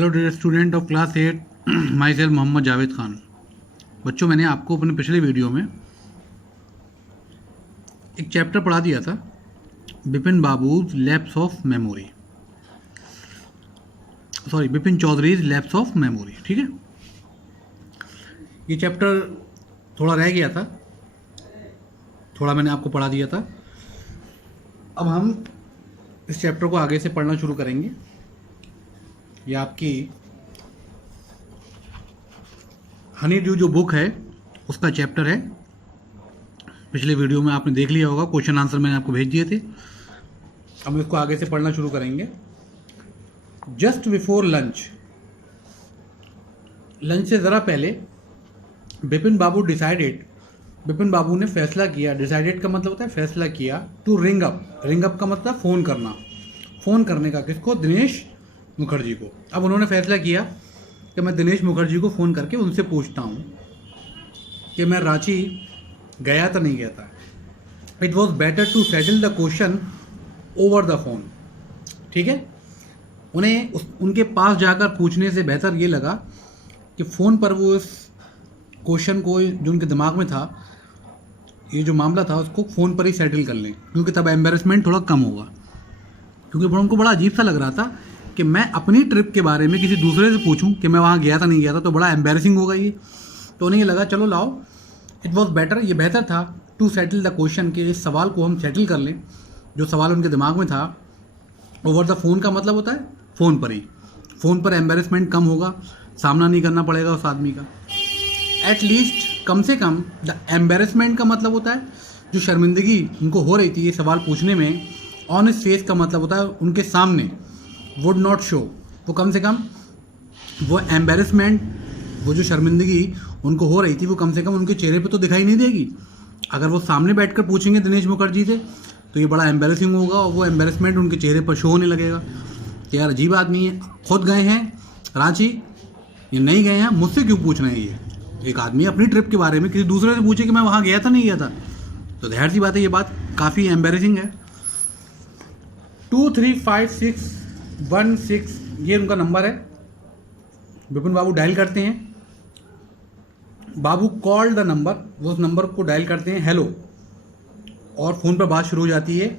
Hello dear student of class 8, my self Mohammad Javed Khan. बच्चों, मैंने आपको अपने पिछले वीडियो में एक चैप्टर पढ़ा दिया था, Bipin Babu's lapse of memory, sorry Bipin Choudhary's lapse of memory. ठीक है, ये चैप्टर थोड़ा रह गया था, थोड़ा मैंने आपको पढ़ा दिया था। अब हम इस चैप्टर को आगे से पढ़ना शुरू करेंगे। ये आपकी हनी ड्यू जो बुक है उसका चैप्टर है। पिछले वीडियो में आपने देख लिया होगा, क्वेश्चन आंसर मैंने आपको भेज दिए थे। अब इसको आगे से पढ़ना शुरू करेंगे। जस्ट बिफोर लंच, लंच से ज़रा पहले बिपिन बाबू डिसाइडेड, बिपिन बाबू ने फैसला किया। डिसाइडेड का मतलब होता है फैसला किया। To ring up, ring up का मतलब फ़ोन करना, फ़ोन करने का किसको? दिनेश मुखर्जी को। अब उन्होंने फैसला किया कि मैं दिनेश मुखर्जी को फ़ोन करके उनसे पूछता हूँ कि मैं रांची गया तो नहीं गया था। It was better to settle the question over the phone. ठीक है, उन्हें उनके पास जाकर पूछने से बेहतर ये लगा कि फ़ोन पर वो इस क्वेश्चन को जो उनके दिमाग में था, ये जो मामला था, उसको फ़ोन पर ही सेटल कर लें, क्योंकि तब एम्बेरसमेंट थोड़ा कम होगा। क्योंकि उनको बड़ा अजीब सा लग रहा था कि मैं अपनी ट्रिप के बारे में किसी दूसरे से पूछूं कि मैं वहाँ गया था नहीं गया था, तो बड़ा एम्बेरसिंग होगा ये। तो उन्हें ये लगा चलो लाओ, इट वॉज बेटर, ये बेहतर था टू सेटल द क्वेश्चन, कि इस सवाल को हम सेटल कर लें, जो सवाल उनके दिमाग में था। ओवर द फ़ोन का मतलब होता है फ़ोन पर ही। फ़ोन पर एम्बेरसमेंट कम होगा, सामना नहीं करना पड़ेगा उस आदमी का। एट लीस्ट, कम से कम। द एम्बेरसमेंट का मतलब होता है जो शर्मिंदगी उनको हो रही थी ये सवाल पूछने में। ऑन हिज फेस का मतलब होता है उनके सामने। वुड नॉट शो, वो कम से कम वो एम्बेरसमेंट, वो जो शर्मिंदगी उनको हो रही थी, वो कम से कम उनके चेहरे पे तो दिखाई नहीं देगी। अगर वो सामने बैठकर पूछेंगे दिनेश मुखर्जी से तो ये बड़ा एम्बेरसिंग होगा, और वो एम्बेरसमेंट उनके चेहरे पर शो होने लगेगा कि यार अजीब आदमी है, खुद गए हैं रांची, ये नहीं गए हैं, मुझसे क्यों पूछ रहे हैं ये। एक आदमी अपनी ट्रिप के बारे में किसी दूसरे से पूछे कि मैं वहाँ गया था नहीं गया था, तो ज़ाहिर सी बात है ये बात काफ़ी एम्बेरसिंग है। 235616 ये उनका नंबर है। बिपिन बाबू डायल करते हैं। बाबू कॉल द नंबर, वो उस नंबर को डायल करते हैं, हेलो, और फ़ोन पर बात शुरू हो जाती है।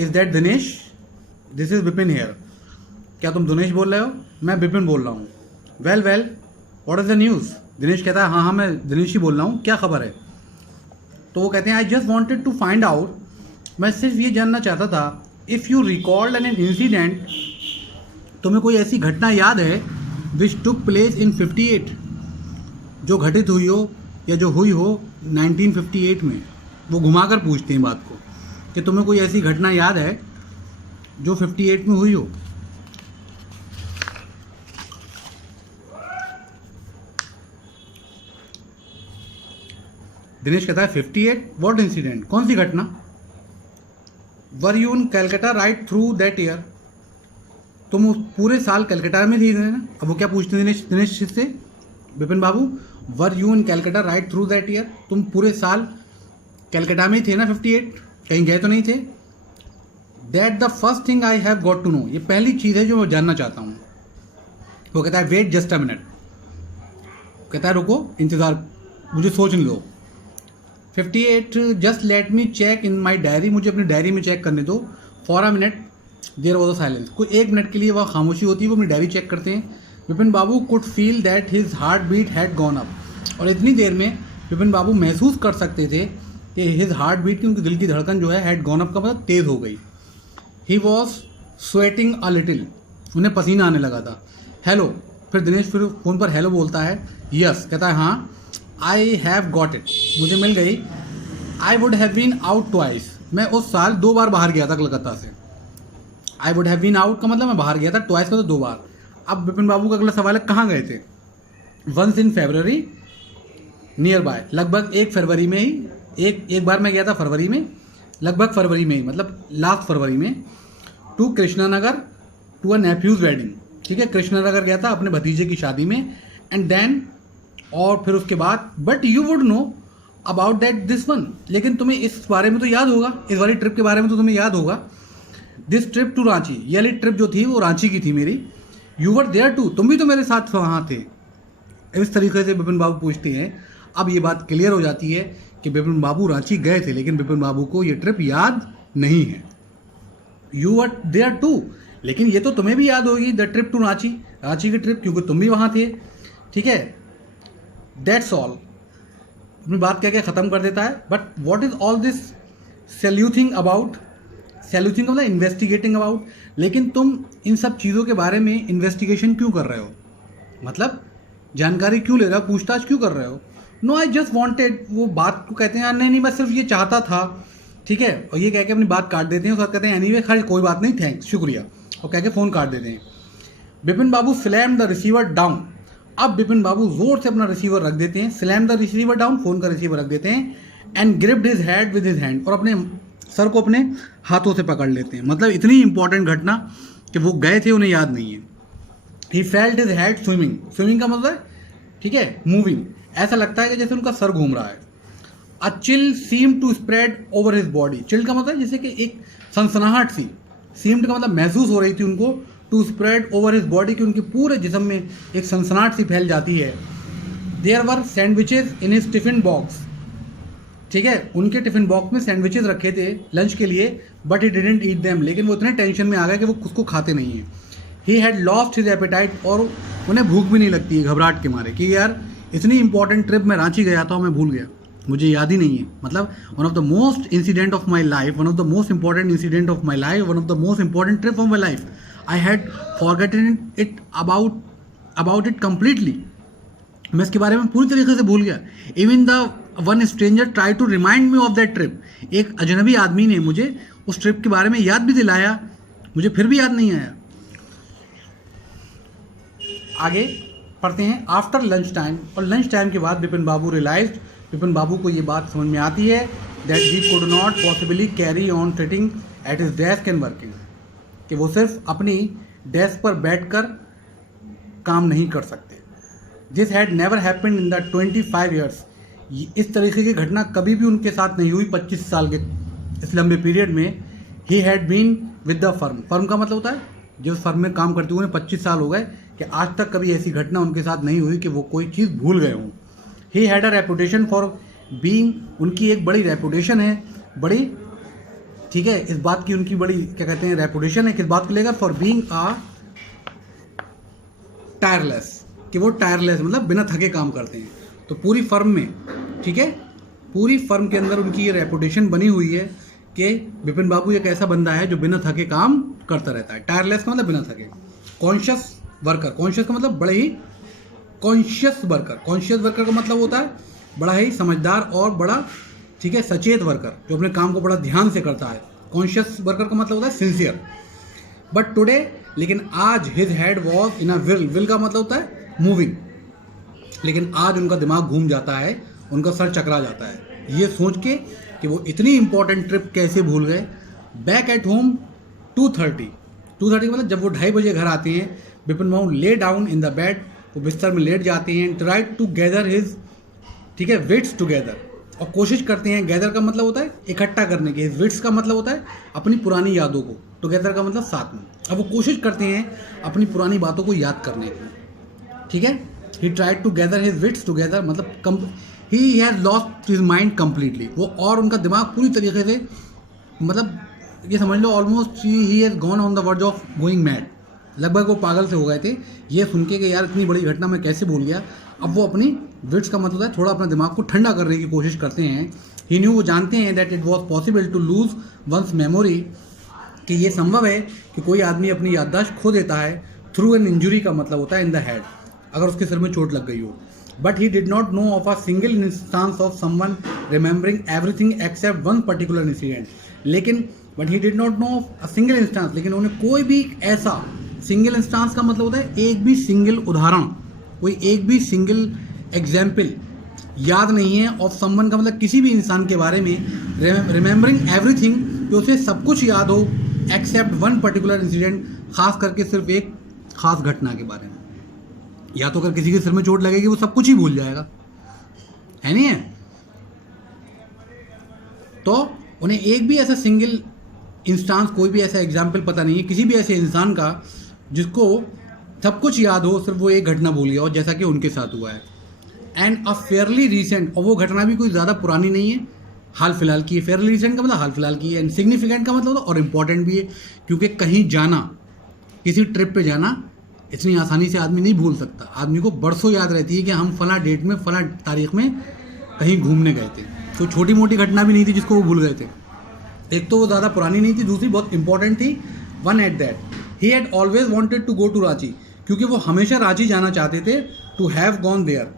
Is that Dinesh? This is Bipin here. क्या तुम दिनेश बोल रहे हो? मैं बिपिन बोल रहा हूँ। Well what is the news? Dinesh कहता है हाँ मैं दिनेश ही बोल रहा हूँ, क्या खबर है? तो वो कहते हैं I just wanted to find out, मैं सिर्फ ये जानना चाहता था, if you recalled an incident, तुम्हें कोई ऐसी घटना याद है विच टुक प्लेस इन 58, जो घटित हुई हो या जो हुई हो 1958 में। वो घुमाकर पूछते हैं बात को कि तुम्हें कोई ऐसी घटना याद है जो 58 में हुई हो। दिनेश कहता है 58, व्हाट इंसिडेंट, कौन सी घटना? वर you in Calcutta right through that year, तुम उस पूरे साल कलकत्ता में थी ना। अब वो क्या पूछते हैं दिनेश से, Bipin Babu, were you in Calcutta right through that year, तुम पूरे साल कलकत्ता में ही थे ना 58, कहीं गए तो नहीं थे। That the first thing I have got to know, ये पहली चीज़ है जो मैं जानना चाहता हूँ। वो कहता है वेट जस्ट अ मिनट, कहता है रुको, इंतज़ार, मुझे सोचने दो। 58, just let me check in my diary, मुझे अपनी डायरी में चेक करने दो। For a minute there was a silence, कोई एक मिनट के लिए वह खामोशी होती है, वो अपनी डायरी चेक करते हैं। Bipin Babu could feel that his heart beat had gone up, और इतनी देर में बिपिन बाबू महसूस कर सकते थे कि हिज हार्ट बीट, की उनकी दिल की धड़कन जो है हैड गॉन अप का मतलब तेज़ हो गई। He was sweating a little, उन्हें पसीना आने लगा था। हेलो, फिर दिनेश फिर फ़ोन पर हेलो बोलता है। यस, कहता है हाँ, आई हैव गॉट इट, मुझे मिल गई। I would have been out twice, मैं उस साल 2 बार बाहर गया था कलकत्ता से। I would have been out का मतलब मैं बाहर गया था, ट्वाइस का तो 2 बार। अब बिपिन बाबू का अगला सवाल है कहाँ गए थे? Once in February nearby, लगभग 1 फरवरी में ही, एक बार मैं गया था फरवरी में, लगभग फरवरी में ही, मतलब लास्ट फरवरी में। To Krishnanagar to a nephew's wedding, ठीक है, कृष्णानगर गया था अपने भतीजे की शादी में। एंड देन, और फिर उसके बाद, but you would know about that this one, लेकिन तुम्हें इस बारे में तो याद होगा, इस वाली ट्रिप के बारे में तो तुम्हें याद होगा। दिस ट्रिप टू रांची, ये वाली ट्रिप जो थी वो रांची की थी मेरी। यू वर देयर टू, तुम भी तो मेरे साथ वहाँ थे। इस तरीके से बिपिन बाबू पूछते हैं। अब ये बात क्लियर हो जाती है कि बिपिन बाबू रांची गए थे, लेकिन बिपिन बाबू को ये ट्रिप याद नहीं है। यू वर देयर टू, लेकिन ये तो तुम्हें भी याद होगी, the trip to Ranchi, Ranchi की ट्रिप, क्योंकि तुम भी वहाँ थे। ठीक है, दैट्स ऑल, अपनी बात कह के ख़त्म कर देता है। But what is all this sleuthing about, sleuthing का मतलब इन्वेस्टिगेटिंग अबाउट, लेकिन तुम इन सब चीज़ों के बारे में इन्वेस्टिगेशन क्यों कर रहे हो, मतलब जानकारी क्यों ले रहे हो, पूछताछ क्यों कर रहे हो। नो आई जस्ट वॉन्टेड, वो बात को कहते हैं नहीं नहीं मैं सिर्फ ये चाहता था, ठीक है, और ये कह के अपनी बात काट देते हैं। उसके बाद कहते हैं एनीवे खैर कोई बात नहीं, थैंक्स, शुक्रिया, और कह के फ़ोन काट देते हैं। बिपिन बाबू स्लैम द रिसीवर डाउन, अब बिपिन बाबू जोर से अपना रिसीवर रख देते हैं, slam the receiver down, phone का रिसीवर रख देते हैं, and gripped his head with his hand, और अपने सर को अपने हाथों से पकड़ लेते हैं। मतलब इतनी इंपॉर्टेंट घटना कि वो गए थे, उन्हें याद नहीं है। He felt his head swimming, swimming का मतलब है, ठीक है, मूविंग, ऐसा लगता है कि जैसे उनका सर घूम रहा है। A chill seem to spread over his body, chill का मतलब जैसे कि एक सनसनाहट सी, सीम्ड का मतलब महसूस हो रही थी उनको, to spread over his body, कि उनके पूरे जिस्म में एक सनसनाहट सी फैल जाती है। There were sandwiches in his tiffin box, ठीक है, उनके टिफिन बॉक्स में सैंडविचेज रखे थे लंच के लिए, but he didn't eat them, लेकिन वो इतने टेंशन में आ गए कि वो उसको खाते नहीं हैं। He had lost his appetite, और उन्हें भूख भी नहीं लगती है घबराहट के मारे कि यार इतनी इंपॉर्टेंट ट्रिप में रांची गया था और मैं भूल गया, मुझे याद ही नहीं है। मतलब one of the most incident of my life, one of the most important incident of my life, one of the most important trip of my life, I had forgotten it about it completely, मैं इसके बारे में पूरी तरीके से भूल गया। Even the one stranger try to remind me of that trip, एक अजनबी आदमी ने मुझे उस ट्रिप के बारे में याद भी दिलाया, मुझे फिर भी याद नहीं आया। आगे पढ़ते हैं। आफ्टर लंच टाइम, और लंच टाइम के बाद बिपिन बाबू रियलाइज्ड, बिपिन बाबू को ये बात समझ में आती है that he could not possibly carry on sitting at his desk and working, कि वो सिर्फ अपनी डेस्क पर बैठकर काम नहीं कर सकते। This had never happened in the 25 years, इस तरीके की घटना कभी भी उनके साथ नहीं हुई 25 साल के इस लंबे पीरियड में। He had been with the firm, firm का मतलब होता है जिस फर्म में काम करते हुए 25 साल हो गए, कि आज तक कभी ऐसी घटना उनके साथ नहीं हुई कि वो कोई चीज़ भूल गए हों। ही had a reputation for being, उनकी एक बड़ी रेपुटेशन है, बड़ी, ठीक है, इस बात की उनकी बड़ी क्या कहते हैं रेपुटेशन है, किस बात को लेकर, फॉर बीइंग अ टायरलेस, कि वो टायरलेस मतलब बिना थके काम करते हैं। तो पूरी फर्म में, ठीक है, पूरी फर्म के अंदर उनकी ये रेपुटेशन बनी हुई है कि बिपिन बाबू एक ऐसा बंदा है जो बिना थके काम करता रहता है। टायरलेस का मतलब बिना थके। कॉन्शियस वर्कर, कॉन्शियस का मतलब बड़े ही कॉन्शियस वर्कर, कॉन्शियस वर्कर का मतलब होता है बड़ा ही समझदार और बड़ा, ठीक है, सचेत वर्कर, जो अपने काम को बड़ा ध्यान से करता है। कॉन्शियस वर्कर का मतलब होता है सिंसियर। बट टुडे, लेकिन आज, his head was in a will, will का मतलब होता है मूविंग, लेकिन आज उनका दिमाग घूम जाता है, उनका सर चकरा जाता है ये सोच के कि वो इतनी इंपॉर्टेंट ट्रिप कैसे भूल गए। बैक एट होम 2:30 का मतलब जब वो 2:30 बजे घर आते हैं, बिपिन बाबू lay down in the bed, वो बिस्तर में लेट जाते हैं, ट्राई टू गैदर हिज, ठीक है, विट्स टुगेदर, और कोशिश करते हैं, गैदर का मतलब होता है इकट्ठा करने के, हिज विट्स का मतलब होता है अपनी पुरानी यादों को, टुगेदर का मतलब साथ में। अब वो कोशिश करते हैं अपनी पुरानी बातों को याद करने की, ठीक है। He tried to gather his wits together मतलब he has lost his mind completely, वो और उनका दिमाग पूरी तरीके से, मतलब ये समझ लो almost he has gone on the verge of going mad, लगभग वो पागल से हो गए थे ये सुन के कि यार इतनी बड़ी घटना मैं कैसे भूल गया। अब वो अपनी विट्स का मतलब है थोड़ा अपना दिमाग को ठंडा करने की कोशिश करते हैं। ही न्यू, वो जानते हैं that it was possible to lose one's memory, कि ये संभव है कि कोई आदमी अपनी याददाश्त खो देता है थ्रू एन इंजुरी का मतलब होता है इन द हेड, अगर उसके सिर में चोट लग गई हो। But he did not know of a single instance of someone remembering everything except one particular incident, लेकिन but he did not know of a single instance, लेकिन उन्हें कोई भी ऐसा, सिंगल इंस्टांस का मतलब होता है एक भी सिंगल उदाहरण, कोई एक भी सिंगल एग्जाम्पल याद नहीं है। ऑफ समवन का मतलब किसी भी इंसान के बारे में, रिमेंबरिंग एवरीथिंग, कि उसे सब कुछ याद हो एक्सेप्ट वन पर्टिकुलर इंसिडेंट, खास करके सिर्फ एक खास घटना के बारे में। या तो अगर किसी के सिर में चोट लगेगी वो सब कुछ ही भूल जाएगा, है नहीं है। तो उन्हें एक भी ऐसा सिंगल इंस्टांस, कोई भी ऐसा एग्जाम्पल पता नहीं है किसी भी ऐसे इंसान का जिसको सब कुछ याद हो, सिर्फ वो एक घटना भूल गया हो, जैसा कि उनके साथ हुआ है। एंड अ फेयरली रिसेंट, और वो घटना भी कोई ज़्यादा पुरानी नहीं है, हाल फिलहाल की है। फेयरली रिसेंट का मतलब हाल फिलहाल की है। एंड सिग्निफिकेंट का मतलब और इम्पॉर्टेंट भी है, क्योंकि कहीं जाना, किसी ट्रिप पे जाना इतनी आसानी से आदमी नहीं भूल सकता। आदमी को बरसों याद रहती है कि हम फला डेट में फला तारीख में कहीं घूमने गए थे। कोई छोटी मोटी घटना भी नहीं थी जिसको वो भूल गए थे। एक तो वो ज़्यादा पुरानी नहीं थी, दूसरी बहुत इंपॉर्टेंट थी। One at that he had always wanted to go to Ranchi, क्योंकि वो हमेशा रांची जाना चाहते थे। टू हैव गॉन देयर,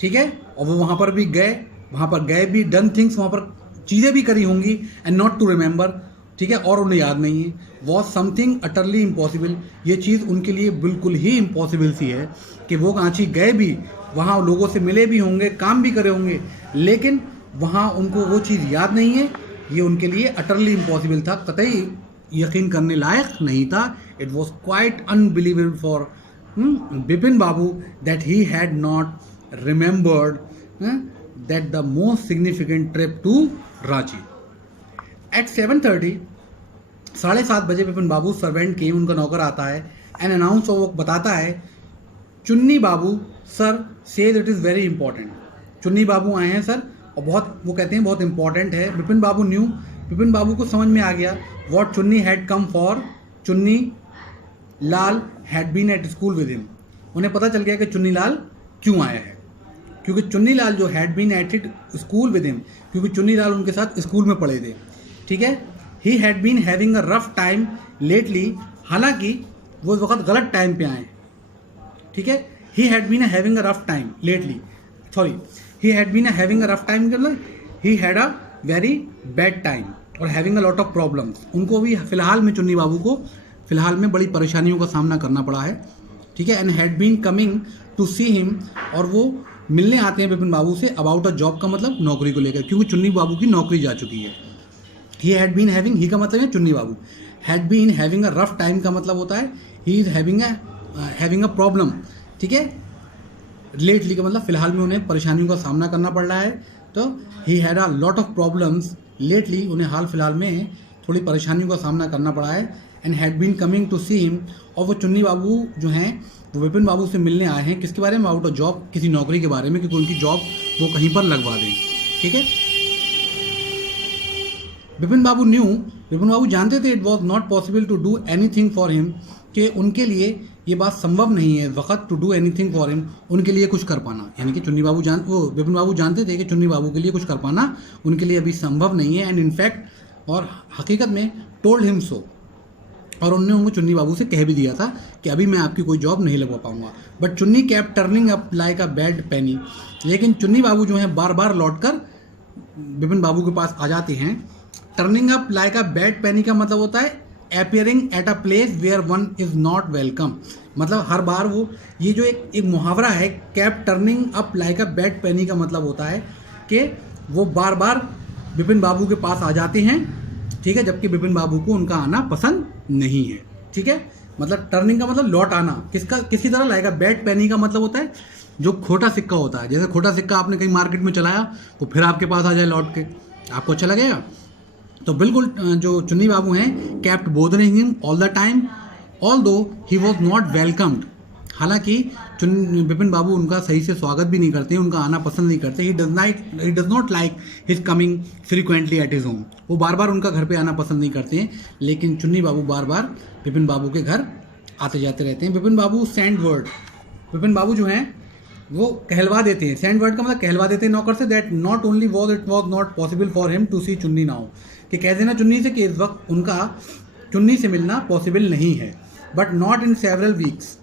ठीक है। और वो वहाँ पर भी गए, वहाँ पर गए भी, डन थिंग्स, वहाँ पर चीज़ें भी करी होंगी। एंड नॉट टू रिमेंबर, ठीक है, और उन्हें याद नहीं है। वॉज समथिंग अटरली इम्पॉसिबल, ये चीज़ उनके लिए बिल्कुल ही इम्पॉसिबल सी है कि वो रांची गए भी, वहाँ लोगों से मिले भी होंगे, काम भी करे होंगे, लेकिन वहाँ उनको वो चीज़ याद नहीं है। ये उनके लिए अटरली इम्पॉसिबल था, कतई यकीन करने लायक नहीं था। It was quite unbelievable for Bipin Babu that he had not remembered that the most significant trip to Ranchi. At 7:30, 7:30 बजे बिपिन बाबू सर्वेंट केम, उनका नौकर आता है, एंड अनाउंस, और वो बताता है, Chunni Babu sir says it is very important. Chunni Babu आए हैं सर, और बहुत, वो कहते हैं बहुत इंपॉर्टेंट है। बिपिन बाबू न्यू, बिपिन बाबू को समझ में आ गया वॉट चुन्नी had come for. Chunni Lal had been at school with him, उन्हें पता चल गया कि चुन्नी लाल क्यों आया है, क्योंकि चुन्नी लाल जो had been at it school with him, क्योंकि चुन्नी लाल उनके साथ स्कूल में पढ़े थे, ठीक है। He had been having a rough time lately, हालांकि वो इस वक्त गलत टाइम पे आए, ठीक है। He had been having a rough time lately, sorry, he had been having a rough time, मतलब he had a very bad time और having a lot of problems. उनको भी फिलहाल में, चुन्नी बाबू को फिलहाल में बड़ी परेशानियों का सामना करना पड़ा है, ठीक है। And had been coming to see him, और वो मिलने आते हैं बिपिन बाबू से अबाउट अ जॉब, का मतलब नौकरी को लेकर, क्योंकि चुन्नी बाबू की नौकरी जा चुकी है। He had been having, he का मतलब है Chunni Babu, had been having a rough time का मतलब होता है he is having a problem, ठीक है। लेटली का मतलब फिलहाल में उन्हें परेशानियों का सामना करना पड़ रहा है, तो ही had a lot of problems lately, उन्हें हाल फिलहाल में थोड़ी परेशानियों का सामना करना पड़ा है। And had been coming to see him, और वो चुन्नी बाबू जो हैं वो विपिन बाबू से मिलने आए हैं, किसके बारे में, अबाउट अ जॉब, किसी नौकरी के बारे में, क्योंकि उनकी जॉब वो कहीं पर लगवा दें, ठीक है। बिपिन बाबू न्यू, बिपिन बाबू जानते थे it was not possible to do anything for him, कि उनके लिए ये बात संभव नहीं है वक़्त to do anything for him, उनके लिए कुछ कर पाना, यानी कि चुन्नी बाबू बिपिन बाबू जानते थे कि चुन्नी बाबू के लिए कुछ कर पाना उनके लिए अभी संभव नहीं है। एंड इनफैक्ट, और हकीकत में, टोल्ड हिम सो, और उन्होंने उनको चुन्नी बाबू से कह भी दिया था कि अभी मैं आपकी कोई जॉब नहीं लगवा पाऊंगा। But Chunni kept turning up like a bad penny, लेकिन चुन्नी बाबू जो हैं बार बार लौट कर बिपिन बाबू के पास आ जाते हैं। Turning up like a bad penny का मतलब होता है appearing at a place where one is not welcome, मतलब हर बार वो, ये जो एक मुहावरा है kept turning up like a bad penny का मतलब होता है कि वो बार बार बिपिन बाबू के पास आ जाते हैं, ठीक है, जबकि बिपिन बाबू को उनका आना पसंद नहीं है, ठीक है। मतलब टर्निंग का मतलब लौट आना, किसी तरह लाएगा। बैड पेनी का मतलब होता है जो खोटा सिक्का होता है, जैसे खोटा सिक्का आपने कहीं मार्केट में चलाया तो फिर आपके पास आ जाए लौट के, आपको अच्छा लगेगा। तो बिल्कुल जो चुन्नी बाबू हैं kept bothering him all the time although he was not welcomed, हालांकि बिपिन बाबू उनका सही से स्वागत भी नहीं करते, उनका आना पसंद नहीं करते। He does not like his coming frequently at his home, वो बार बार उनका घर पे आना पसंद नहीं करते हैं, लेकिन चुन्नी बाबू बार बार बिपिन बाबू के घर आते जाते रहते हैं। बिपिन बाबू सेंड वर्ड, बिपिन बाबू जो हैं वो कहलवा देते हैं, सेंड वर्ड का मतलब कहलवा देते हैं नौकर से, that not only was it was not possible for him to see Chunni now, कि कह देना चुन्नी से कि इस वक्त उनका चुन्नी से मिलना पॉसिबल नहीं है, but not in several weeks,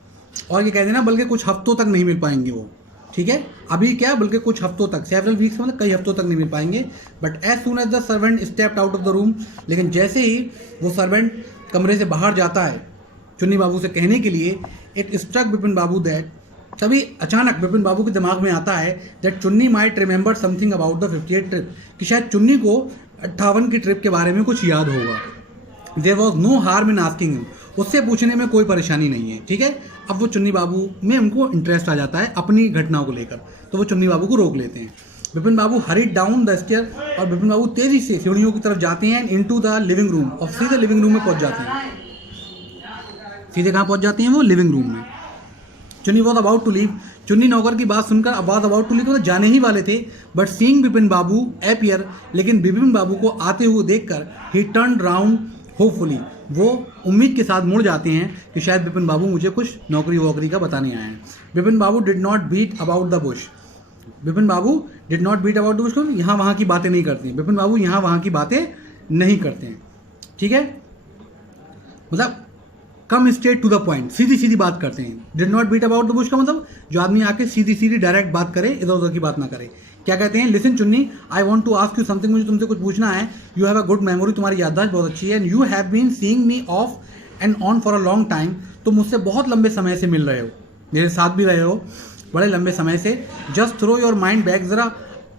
और ये कह देना बल्कि कुछ हफ्तों तक नहीं मिल पाएंगे वो, ठीक है। अभी क्या, बल्कि कुछ हफ्तों तक, सेवरल वीक्स मतलब कई हफ्तों तक नहीं मिल पाएंगे। But as soon as the servant stepped out of the room, लेकिन जैसे ही वो सर्वेंट कमरे से बाहर जाता है चुन्नी बाबू से कहने के लिए, it struck Bipin Babu that, तभी अचानक बिपिन बाबू के दिमाग में आता है दैट चुन्नी might remember something about the 58 trip, कि शायद चुन्नी को 58 की ट्रिप के बारे में कुछ याद होगा। There was no harm in asking him, उससे पूछने में कोई परेशानी नहीं है, ठीक है। अब वो चुन्नी बाबू में उनको इंटरेस्ट आ जाता है अपनी घटनाओं को लेकर, तो वो चुन्नी बाबू को रोक लेते हैं। बिपिन बाबू हरीड डाउन द स्टेयर, और बिपिन बाबू तेजी से सीढ़ियों की तरफ जाते हैं इनटू द लिविंग रूम, और सीधे लिविंग रूम में पहुंच जाते हैं। सीधे कहाँ पहुंच जाते हैं वो, लिविंग रूम में, चुन्नी वॉज अबाउट टू लीव, चुन्नी नौकर की बात सुनकर वॉज अबाउट टू लीव मतलब जाने ही वाले थे, but seeing Bipin Babu appear, लेकिन बिपिन बाबू को आते हुए देखकर ही टर्न राउंड होपफुली, वो उम्मीद के साथ मुड़ जाते हैं कि शायद बिपिन बाबू मुझे कुछ नौकरी वोकरी का बताने आए हैं। Bipin Babu did not beat about the bush, Bipin Babu did not beat about the bush, यहाँ वहाँ की बातें नहीं करते हैं, बिपिन बाबू यहाँ वहाँ की बातें नहीं करते हैं, ठीक है, मतलब come straight to the point, सीधी सीधी बात करते हैं। Did not beat about the bush का मतलब जो आदमी आके सीधी सीधी डायरेक्ट बात करे, इधर उधर की बात ना करे। क्या कहते हैं, listen Chunni, I want to ask you something, मुझे तुमसे कुछ पूछना है। You have a good memory, तुम्हारी याददाश्त बहुत अच्छी है, and you have been seeing me off and on for a long time, तुम मुझसे बहुत लंबे समय से मिल रहे हो, मेरे साथ भी रहे हो बड़े लंबे समय से। Just throw your mind back, ज़रा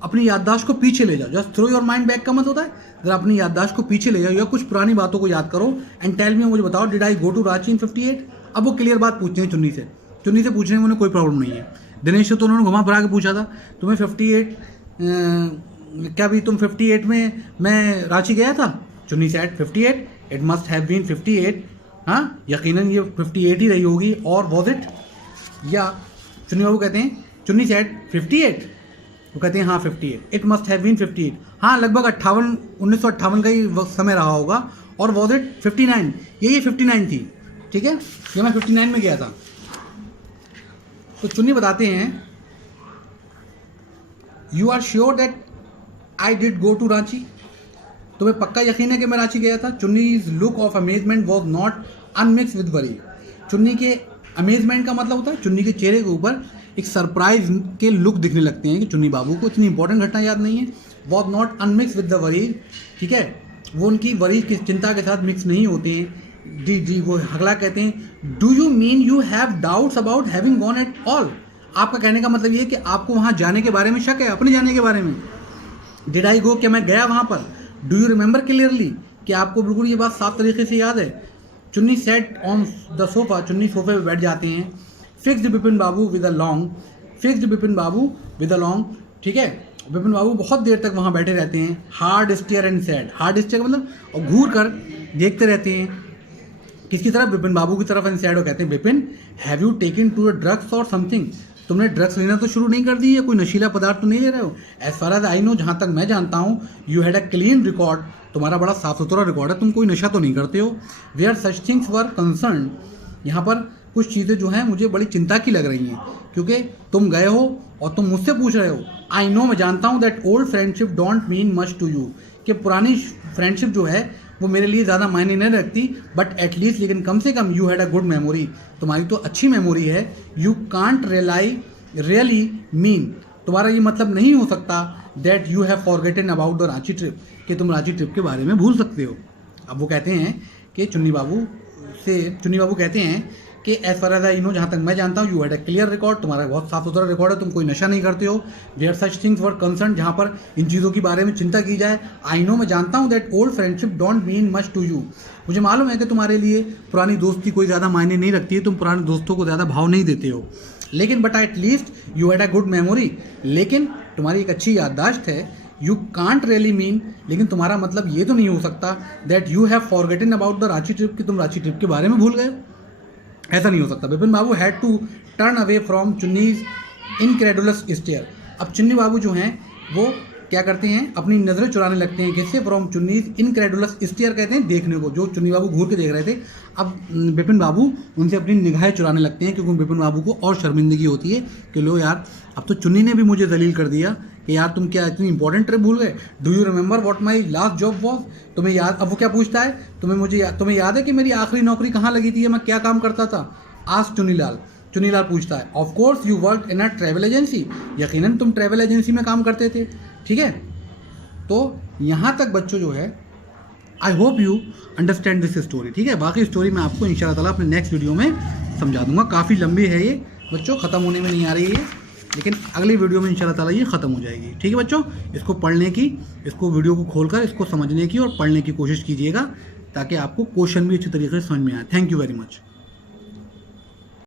अपनी याददाश्त को पीछे ले जाओ। Just throw your mind back का मतलब होता है ज़रा अपनी याददाश्त को पीछे ले जाओ या कुछ पुरानी बातों को याद करो। एंड टेल मी, मुझे बताओ, did I go to Ranchi in 58? अब वो क्लियर बात पूछते हैं चुन्नी से, चुन्नी से पूछने में उन्हें कोई प्रॉब्लम नहीं है। दिनेश से तो उन्होंने घुमा फिरा के पूछा था, तुम्हें 58 क्या भी तुम 58 में मैं रांची गया था? Chunni said 58, it must have been 58, हाँ यकीनन ये 58 ही रही होगी, और वॉज इट? या चुन्नी बाबू कहते हैं, चुन्नी सेड 58, वो कहते हैं हाँ 58, इट मस्ट हैव बीन 58, हाँ लगभग 1958 का ही समय रहा होगा, और वॉज इट 59, ये 59 थी, ठीक है, ये मैं 59 में गया था। तो चुन्नी बताते हैं, you are sure that I did go to Ranchi, तुम्हें पक्का यकीन है कि मैं रांची गया था? Chunni's look of amazement was not unmixed with worry, Chunni के अमेजमेंट का मतलब होता है चुन्नी के चेहरे के ऊपर एक सरप्राइज के लुक दिखने लगते हैं कि चुन्नी बाबू को इतनी इंपॉर्टेंट घटना याद नहीं है। Was not unmixed with the worry, ठीक है, वो उनकी वरी की चिंता के साथ मिक्स नहीं होते हैं। जी वो हगला कहते हैं, do you mean you have doubts about having gone at all, आपका कहने का मतलब ये है कि आपको वहाँ जाने के बारे में शक है, अपने जाने के बारे में। डिड आई गो, क्या मैं गया वहाँ पर? डू यू रिमेंबर क्लियरली, कि आपको बिल्कुल ये बात साफ तरीके से याद है? चुन्नी सेट ऑन द सोफा, चुन्नी सोफे पे बैठ जाते हैं। Fixed Bipin Babu with a long, fixed Bipin Babu with a long, ठीक है, बिपिन बाबू बहुत देर तक वहाँ बैठे रहते हैं। Hard stare and sad, hard stare का मतलब और घूर कर देखते रहते हैं, किसकी तरफ? बिपिन बाबू की तरफ। एंड सैड, वो कहते हैं, Bipin have you taken to the drugs or something, तुमने ड्रग्स लेना तो शुरू नहीं कर दी है, कोई नशीला पदार्थ तो नहीं ले रहे हो? As far as I know, जहाँ तक मैं जानता हूँ, you had a clean record, तुम्हारा बड़ा साफ सुथरा रिकॉर्ड है, तुम कोई नशा तो नहीं करते हो। Where such things were concerned, यहाँ पर कुछ चीज़ें जो हैं मुझे बड़ी चिंता की लग रही हैं, क्योंकि तुम गए हो और तुम मुझसे पूछ रहे हो। आई नो, मैं जानता हूँ, that old friendship don't mean much to you, कि पुरानी फ्रेंडशिप जो है वो मेरे लिए ज़्यादा मायने नहीं रखती, बट एटलीस्ट, लेकिन कम से कम, you had a good memory, तुम्हारी तो अच्छी मेमोरी है। यू कांट रियली मीन, तुम्हारा ये मतलब नहीं हो सकता, that you have forgotten about the Ranchi trip, कि तुम रांची ट्रिप के बारे में भूल सकते हो। अब वो कहते हैं कि चुन्नी बाबू कहते हैं कि as far as I know, जहाँ तक मैं जानता हूँ, you had a clear record, तुम्हारा बहुत साफ सुथरा रिकॉर्ड है, तुम कोई नशा नहीं करते हो। Where such things were concerned, जहाँ पर इन चीज़ों के बारे में चिंता की जाए। आई नो, मैं जानता हूँ, that old friendship don't mean much to you, मुझे मालूम है कि तुम्हारे लिए पुरानी दोस्ती कोई ज़्यादा मायने नहीं रखती है, तुम पुराने दोस्तों को ज़्यादा भाव नहीं देते हो। लेकिन but at least you had a good memory, लेकिन तुम्हारी एक अच्छी याददाश्त है। यू कांट रियली मीन, लेकिन तुम्हारा मतलब ये तो नहीं हो सकता, that you have forgotten about the Ranchi trip, कि तुम रांची ट्रिप के बारे में भूल गए, ऐसा नहीं हो सकता। Bipin Babu had to turn away from Chunni's incredulous stare, अब चुन्नी बाबू जो हैं वो क्या करते हैं, अपनी नज़रें चुराने लगते हैं, किससे? फ्रॉम चुन्नीज इनक्रेडुलस स्टेयर कहते हैं देखने को, जो चुन्नी बाबू घूर के देख रहे थे, अब बिपिन बाबू उनसे अपनी निगाहें चुराने लगते हैं, क्योंकि बिपिन बाबू को और शर्मिंदगी होती है कि लो यार, अब तो चुन्नी ने भी मुझे दलील कर दिया कि यार तुम क्या इतनी इंपॉर्टेंट ट्रिप भूल गए। Do you remember what my last job was, तुम्हें याद? अब वो क्या पूछता है, तुम्हें याद है कि मेरी आखिरी नौकरी कहाँ लगी थी, मैं क्या काम करता था? आज चुन्नीलाल पूछता है, of course you work in a travel agency, यकीनन तुम ट्रैवल एजेंसी में काम करते थे, ठीक है। तो यहाँ तक बच्चों जो है, I hope you understand this story, ठीक है। बाकी स्टोरी मैं आपको इंशाल्लाह ताला अपने नेक्स्ट वीडियो में समझा दूंगा। काफ़ी लंबी है ये बच्चों, ख़त्म होने में नहीं आ रही है, लेकिन अगली वीडियो में इंशाल्लाह ताला ये ख़त्म हो जाएगी, ठीक है बच्चों। इसको पढ़ने की, इसको वीडियो को खोलकर इसको समझने की और पढ़ने की कोशिश कीजिएगा, ताकि आपको क्वेश्चन भी अच्छी तरीके से समझ में आए। Thank you very much.